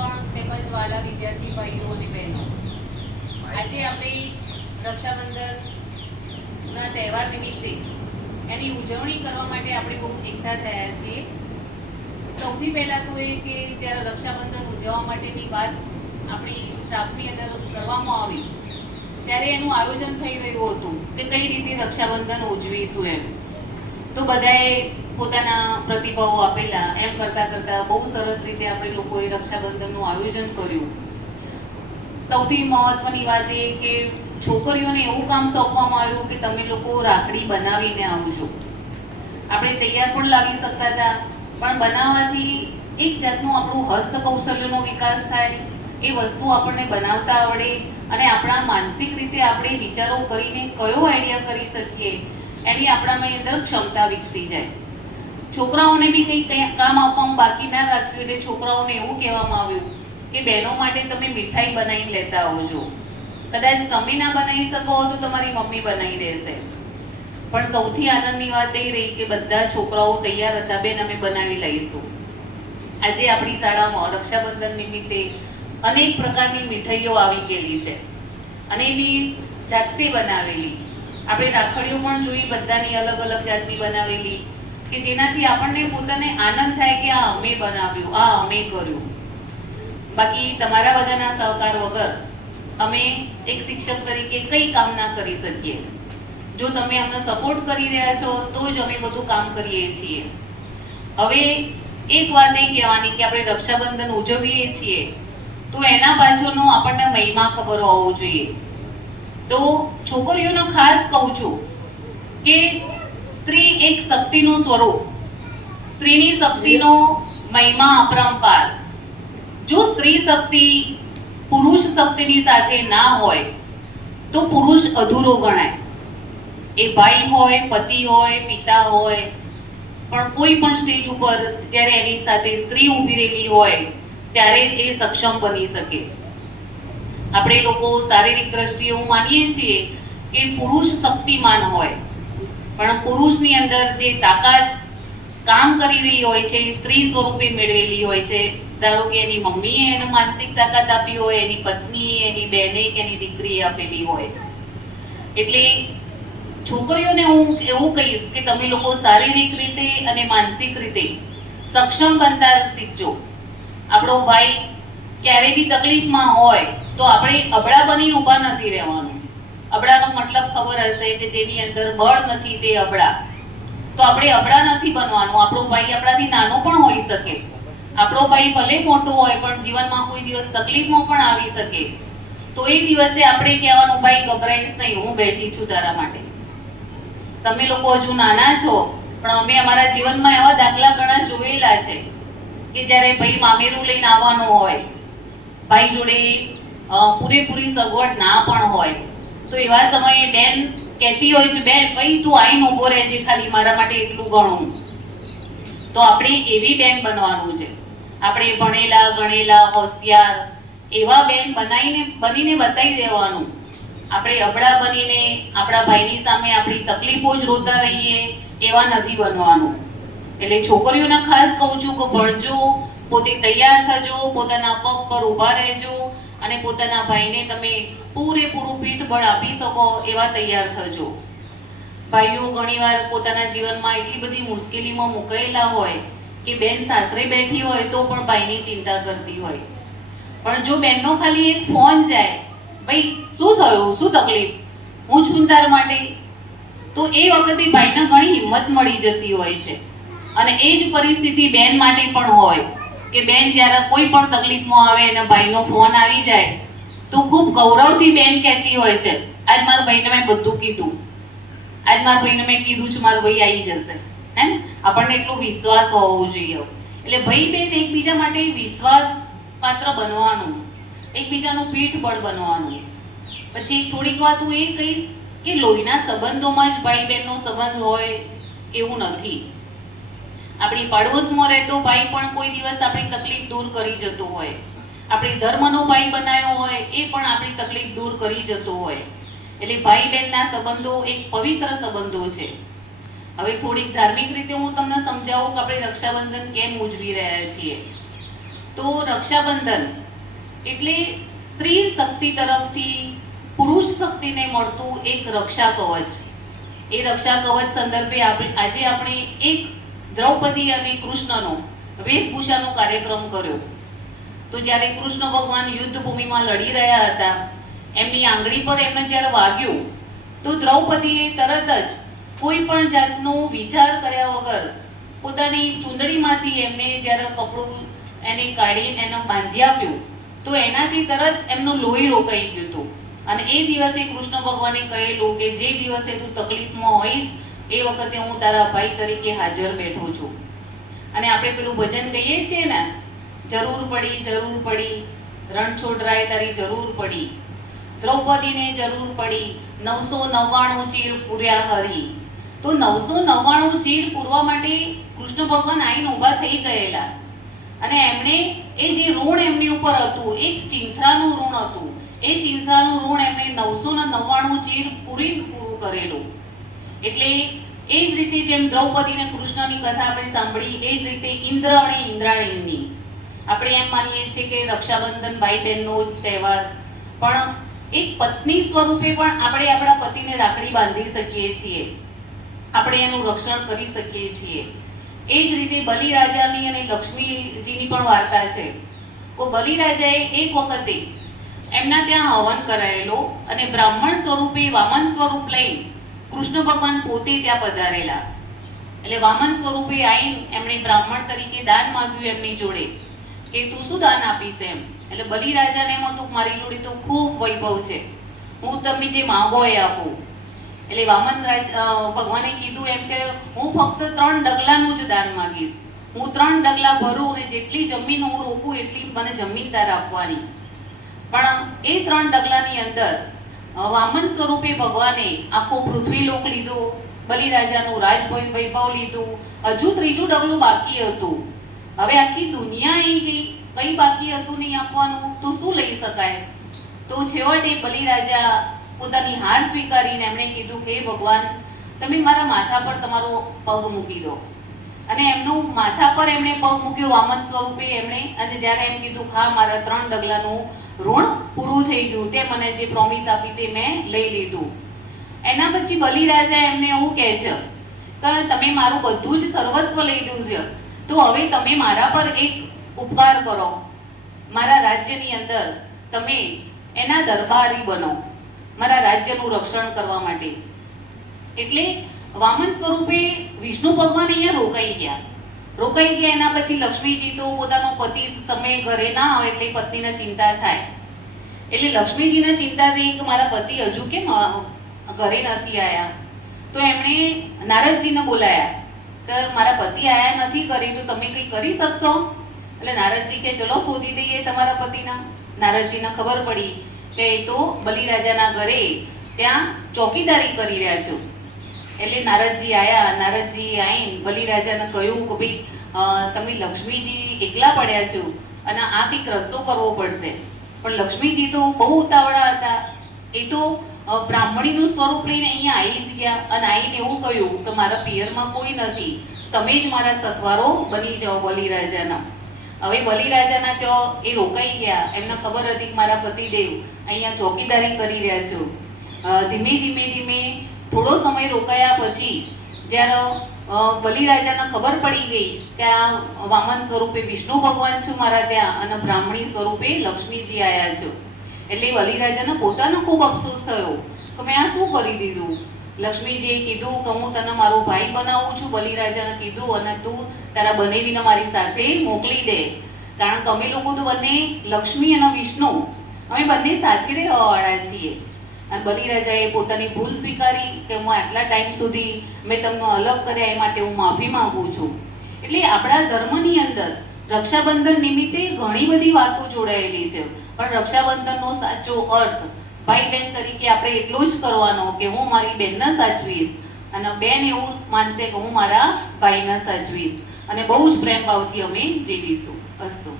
શિક્ષકગણ તેમજ વાલા વિદ્યાર્થી ભાઈઓ અને બહેનો, આજે આપણે રક્ષાબંધનના તહેવાર નિમિત્તે એની ઉજવણી કરવા માટે આપણે બહુ એકઠા થયા છીએ. સૌથી પહેલાં તો એ કે જ્યારે રક્ષાબંધન ઉજવવા માટેની વાત આપણી સ્ટાફની અંદર કરવામાં આવી ત્યારે એનું આયોજન થઈ રહ્યું હતું કે કઈ રીતે રક્ષાબંધન ઉજવીશું એમ. તો બધાએ પોતાના પ્રતિભાવો આપેલા. એમ કરતાં કરતાં બહુ સરસ રીતે આપણે લોકોએ રક્ષાબંધનનું આયોજન કર્યું. સૌથી મહત્વની વાત એ કે છોકરીઓને એવું કામ સોંપવામાં આવ્યું કે તમે લોકો રાખડી બનાવીને આવજો. આપણે તૈયાર પણ લાવી શકતા હતા, પણ બનાવવાથી એક જાતનું આપણું હસ્તકૌશલ્યનો વિકાસ થાય, એ વસ્તુ આપણને બનાવતા આવડે અને આપણા માનસિક રીતે આપણે વિચારો કરીને કયો આઈડિયા કરી શકીએ એની આપણામાં અંદર ક્ષમતા વિકસી જાય. છોકરાઓને બી કંઈ કામ આપવામાં બાકી ના રાખ્યું એટલે છોકરાઓને એવું કહેવામાં આવ્યું કે બહેનો માટે તમે મીઠાઈ બનાવીને લેતા આવજો. કદાચ તમે ના બનાવી શકો તો તમારી મમ્મી બનાવી દેશે. પણ સૌથી આનંદની વાત એ રહી કે બધા છોકરાઓ તૈયાર હતા, બેન અમે બનાવી લઈશું. આજે આપણી શાળામાં રક્ષાબંધન નિમિત્તે અનેક પ્રકારની મીઠાઈઓ આવી ગયેલી છે અને એની જાતે બનાવેલી. આપણે રાખડીઓ પણ જોઈ, બધાની અલગ અલગ જાતની બનાવેલી કે જેનાથી આપણને પોતાને આનંદ થાય કે આ અમે બનાવ્યું, આ અમે કર્યું. બાકી તમારા બધાના સહકાર વગર અમે એક શિક્ષક તરીકે કંઈ કામ ના કરી શકીએ. જો તમે અમને સપોર્ટ કરી રહ્યા છો તો જ અમે બધું કામ કરીએ છીએ. હવે એક વાત એ કહેવાની કે આપણે રક્ષાબંધન ઉજવીએ છીએ તો એના પાછળનો આપણને મહિમા ખબર હોવો જોઈએ. તો છોકરીઓને ખાસ કહું છું કે સ્ત્રી એક શક્તિનું સ્વરૂપ, સ્ત્રીની શક્તિનો મહિમા અપરંપાર. જો સ્ત્રી શક્તિ પુરુષ શક્તિની સાથે ના હોય તો પુરુષ અધૂરો ગણાય. એ ભાઈ હોય, પતિ હોય, પિતા હોય, પણ કોઈ પણ સ્ટેજ ઉપર જ્યારે એની સાથે સ્ત્રી ઊભી રહેલી હોય ત્યારે જ એ સક્ષમ બની શકે. આપણે લોકો શારીરિક દ્રષ્ટિએ એવું માનીએ છીએ કે પુરુષ શક્તિમાન હોય, પણ પુરુષની અંદર જે તાકાત કામ કરી રહી હોય છે એ સ્ત્રી સ્વરૂપે મેળવેલી હોય છે. ધારો કે એની મમ્મીએ એને માનસિક તાકાત આપી હોય, એની પત્નીએ, એની બહેને કે એની દીકરીએ આપેલી હોય. એટલે છોકરીઓને હું એવું કહીશ કે તમે લોકો શારીરિક રીતે અને માનસિક રીતે સક્ષમ બનતા શીખજો. આપણો ભાઈ ક્યારે બી તકલીફમાં હોય તો આપણે અબળા બનીને ઊભા નથી રહેવાનું. અબળાનો મતલબ ખબર હશે કે જેની અંદર બળ નથી તે અબળા. તો આપણે અબળા નથી બનવાનું. આપણો ભાઈ આપણાથી નાનો પણ હોઈ શકે, આપણો ભાઈ ભલે મોટો હોય પણ જીવનમાં કોઈ દિવસ તકલીફમાં પણ આવી શકે. તો એ દિવસે આપણે કહેવાનું, ભાઈ ગભરાઈશ નહીં, હું બેઠી છું તારા માટે. તમે લોકો હજુ નાના છો પણ અમે અમારા જીવનમાં એવા દાખલા ઘણા જોયેલા છે કે જ્યારે ભાઈ મામેરું લઈને આવવાનો હોય, ભાઈ જોડે પૂરેપૂરી સગવડ ના પણ હોય, તો એવા સમયે બેન કહેતી હોય છે, બેન ભાઈ તું આઈને ઊભો રહેજે, ખાલી મારા માટે એટલું ઘણું. તો આપણે એવી બેન બનવાનું છે. આપણે ભણેલા ગણેલા હોશિયાર એવા બેન બનીને બતાવી દેવાનું. આપણે અબળા બનીને આપણા ભાઈની સામે આપણી તકલીફો જ રોતા રહીએ એવા નથી બનવાનું. એટલે છોકરીઓને ખાસ કહું છું કે ભણજો, પોતે તૈયાર થજો, પોતાના પગ પર ઊભા રહેજો અને પોતાના ભાઈને તમે પૂરેપૂરું પીઠબળ આપી શકો એવા તૈયાર થજો. ભાઈઓ ઘણીવાર પોતાના જીવનમાં એટલી બધી મુશ્કેલીમાં મુકાયેલા હોય કે બેન સાસરે બેઠી હોય તો પણ ભાઈની ચિંતા કરતી હોય. પણ જો બેનનો ખાલી એક ફોન જાય, ભાઈ શું થયું, શું તકલીફ, હું છું તાર માટે, તો એ વખતે ભાઈને ઘણી હિંમત મળી જતી હોય છે. અને એ જ પરિસ્થિતિ બેન માટે પણ હોય કે બેન જ્યારે કોઈ પણ તકલીફમાં આવે અને ભાઈનો ફોન આવી જાય તો ખૂબ ગૌરવથી બેન કહેતી હોય છે, આજ મારા ભાઈને મેં બધું કીધું, આજ મારા ભાઈને મેં કીધું છે, મારો ભાઈ આવી જશે. હે ને, આપણને એટલો વિશ્વાસ હોવો જોઈએ. એટલે ભાઈ બેન એકબીજા માટે વિશ્વાસ પાત્ર બનવાનું, એકબીજાનું પીઠબળ બનવાનું. પછી થોડીક વાત હું એ કહીશ કે લોહીના સંબંધોમાં જ ભાઈ બહેનનો સંબંધ હોય એવું નથી. આપણી પાડોશમાં રહેતો ભાઈ પણ કોઈ દિવસ આપણી તકલીફ દૂર કરી જતો હોય, આપણી ધર્મનો ભાઈ બનાવ્યો હોય એ પણ આપણી તકલીફ દૂર કરી જતો હોય. એટલે ભાઈ બહેનના સંબંધો એક પવિત્ર સંબંધો છે. હવે થોડીક ધાર્મિક રીતે હું તમને સમજાવું કે આપણે રક્ષાબંધન કેમ ઉજવી રહ્યા છીએ. તો રક્ષાબંધન એટલે સ્ત્રી શક્તિ તરફથી પુરુષ શક્તિને મળતું એક રક્ષા કવચ. એ રક્ષા કવચ સંદર્ભે આજે આપણે એક દ્રૌપદી અને કૃષ્ણનો વેશભૂષાનો કાર્યક્રમ કર્યો. તો જ્યારે કૃષ્ણ ભગવાન યુદ્ધ ભૂમિમાં લડી રહ્યા હતા, એમની આંગળી પર એમને જ્યારે વાગ્યું તો દ્રૌપદીએ તરત જ કોઈ પણ જાતનો વિચાર કર્યા વગર પોતાની ચૂંદડીમાંથી એમને જ્યારે કપડું એને કાઢી એને બાંધી આપ્યું તો એનાથી તરત એમનું લોહી રોકાઈ ગયું હતું. અને એ દિવસે કૃષ્ણ ભગવાને કહેલું કે જે દિવસે તું તકલીફમાં હોઈશ એ વખતે હું તારા ભાઈ તરીકે હાજર બેઠો છું. અને આપણે પેલું ભજન કહીએ છીએ ને, જરૂર પડી રણછોડરાય તારી જરૂર પડી, દ્રૌપદીને જરૂર પડી, 999 ચીર પૂર્યા હરી. તો 999 ચીર પૂરવા માટે કૃષ્ણ ભગવાન આઈને ઊભા થઈ ગયેલા અને એમણે એ જે ઋણ એમની ઉપર હતું, એક ચિંથરાનું ઋણ હતું, એ ચિંથરાનું ઋણ એમણે 999 ચીર પૂરું કરેલું. એટલે એ જ રીતે જેમ દ્રૌપદી અને કૃષ્ણની કથા આપણે સાંભળી, એ જ રીતે ઇન્દ્ર અને ઇન્દ્રાણીની આપણે એમ માનીએ છીએ કે રક્ષાબંધન ભાઈ બહેનનો તહેવાર, પણ એક પત્ની સ્વરૂપે પણ આપણે આપણા પતિને રાખડી બાંધી શકીએ છીએ, આપણે એનું રક્ષણ કરી શકીએ છીએ. એ જ રીતે બલિરાજાની અને લક્ષ્મીજીની પણ વાર્તા છે. તો બલિરાજાએ એક વખતે એમના ત્યાં હવન કરાયેલો અને બ્રાહ્મણ સ્વરૂપે વામન સ્વરૂપ લઈ કૃષ્ણ ભગવાન પોતે ત્યાં પધારેલા. એટલે વામન સ્વરૂપે આવીને એમણે બ્રાહ્મણ તરીકે દાન માંગ્યું એમની જોડે કે તું શું દાન આપીશ એમ. એટલે બલિરાજાને એમ હતું મારી જોડે તો ખૂબ વૈભવ છે, હું તમે જે માંગો એ આપું. એટલે વામન ભગવાને કીધું એમ કે હું ફક્ત 3 ડગલાનું જ દાન માંગીશ, હું 3 ડગલા ભરું અને જેટલી જમીન હું રોપું એટલી મને જમીન તારે આપવાની. પણ એ 3 ડગલાની અંદર વામન સ્વરૂપે ભગવાને આખો પૃથ્વીલોક લીધો, બલિરાજાનું રાજવૈભવ લીધું, હજુ 3જું ડગલું બાકી હતું. હવે આખી દુનિયા અહીં ગઈ, કઈ બાકી હતું નહીં આપવાનું, તો શું લઈ શકાય? તો છેવટે બલિરાજા પોતાની હાર સ્વીકારીને એમણે કીધું કે ભગવાન તમે મારા માથા પર તમારો પગ મૂકી દો. અને એમનું માથા પર એમણે પગ મૂક્યો વામન સ્વરૂપે એમણે, અને જ્યારે એમ કીધું હા મારા 3 ડગલાનું ઋણ પૂરું થઈ ગયું, તે મને જે પ્રોમિસ આપી તે મેં લઈ લીધું. એના પછી બલિરાજા એમને એવું કહે છે કે તમે મારું બધું જ સર્વસ્વ લઈ લીધું છે, તો હવે તમે મારા પર એક ઉપકાર કરો, મારા રાજ્યની અંદર તમે એના દરબારી બનો, મારા રાજ્યનું રક્ષણ કરવા માટે. એટલે વામન સ્વરૂપે વિષ્ણુ ભગવાન અહીંયા રોકાઈ ગયા. એના પછી લક્ષ્મીજી તો પોતાનો પતિ સમયે ઘરે ના આવે એટલે પત્નીને ચિંતા થાય. એટલે લક્ષ્મીજીને ચિંતા થઈ કે મારા પતિ હજુ કેમ ઘરે નથી આવ્યા. તો એમણે નારદજીને બોલાયા કે મારા પતિ આયા નથી કરી, તો તમે કંઈ કરી શકશો? એટલે નારદજી કે ચલો શોધી દઈએ તમારા પતિના. નારદજીને ખબર પડી કે તો બલિરાજાના ઘરે ત્યાં ચોકીદારી કરી રહ્યા છો. એટલે નારદજી આયા. નારદજી આવીને બલિરાજાને કહ્યું કે ભાઈ તમે લક્ષ્મીજી એકલા પડ્યા છો અને આ કંઈક રસ્તો કરવો પડશે. પણ લક્ષ્મીજી તો બહુ ઉતાવળા હતા, એ તો બ્રાહ્મણીનું સ્વરૂપ લઈને અહીંયા આવી જ ગયા અને આવીને એવું કહ્યું કે મારા પિયરમાં કોઈ નથી, તમે જ મારા સથવારો બની જાઓ બલિરાજાના. હવે બલિરાજાના ત્યાં એ રોકાઈ ગયા. એમને ખબર હતી કે મારા પતિદેવ અહીંયા ચોકીદારી કરી રહ્યા છો. ધીમે થોડો સમય રોકાયા પછી જ્યારે બલિરાજાને ખબર પડી ગઈ કે આ વામન સ્વરૂપે વિષ્ણુ ભગવાન છું મારા ત્યાં અને બ્રાહ્મણી સ્વરૂપે લક્ષ્મીજી આવ્યા છો, એટલે બલિરાજાને પોતાનો ખૂબ અફસોસ થયો કે મેં આ શું કરી દીધું. લક્ષ્મીજીએ કીધું કે હું તને મારો ભાઈ બનાવું છું. બલિરાજાને કીધું અને તું તારા બનેવીને મારી સાથે મોકલી દે, કારણ કે અમે લોકો તો બંને લક્ષ્મી અને વિષ્ણુ અમે બંને સાથે રહેવાવાળા છીએ. અને બલિરાજાએ પોતાની ભૂલ સ્વીકારી કે હું આટલા ટાઈમ સુધી મેં તમને અલગ કર્યા, એ માટે હું માફી માંગુ છું. એટલે આપણા ધર્મની અંદર રક્ષાબંધન નિમિત્તે ઘણી બધી વાતો જોડાયેલી છે, પણ રક્ષાબંધનનો સાચો અર્થ ભાઈ બહેન તરીકે આપણે એટલો જ કરવાનો કે હું મારી બહેનને સાચવીશ અને બેન એવું માનશે કે હું મારા ભાઈને સાચવીશ અને બહુ જ પ્રેમ ભાવથી અમે જીવીશું. અસ્તુ.